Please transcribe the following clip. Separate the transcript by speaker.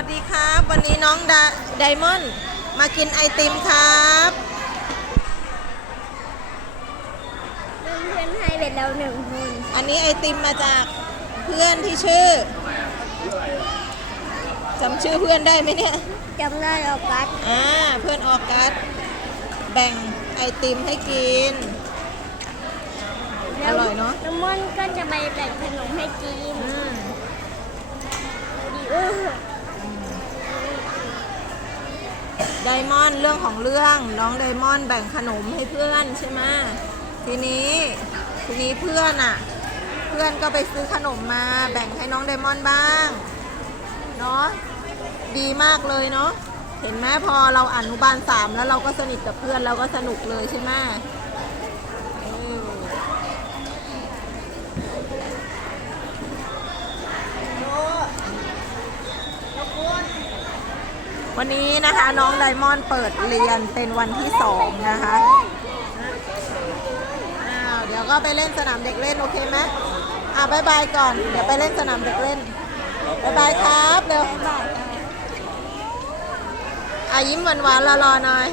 Speaker 1: วัสดีครับ วันนี้น้องไดมอนด์มากินไอติมครับ
Speaker 2: เพื่อนๆให้เป็นเราหนึ่งคน
Speaker 1: อันนี้ไอติมมาจากเพื่อนที่ชื่อจำชื่อเพื่อนได้ไหมเนี่ย
Speaker 2: จำได้ออกัส
Speaker 1: อ่าเพื่อนออกัสแบ่งไอติมให้กิน อร่อยเนอะ
Speaker 2: น้ำมันก็จะไปแบ่งขนมให้กิน
Speaker 1: อืม
Speaker 2: ดีเออ
Speaker 1: ไดมอนด์เรื่องของเรื่องน้องไดมอนด์แบ่งขนมให้เพื่อนใช่ไหมทีนี้ทีนี้เพื่อนอะ เพื่อนก็ไปซื้อขนมมาแบ่งให้น้องไดมอนด์บ้างเนาะดีมากเลยเนาะเห็นไหมพอเราอนุบาลสามแล้วเราก็สนิทกับเพื่อนเราก็สนุกเลยใช่ไหมเออ วันนี้นะคะน้องไดมอนด์เปิดเรียนเป็นวันที่สองนะคะอ้าวเดี๋ยวก็ไปเล่นสนามเด็กเล่นโอเคไหมอะบายบายก่อน เดี๋ยวไปเล่นสนามเด็กเล่นบายบายครับเร็วอะยิ้มหวานๆรอๆหน่อย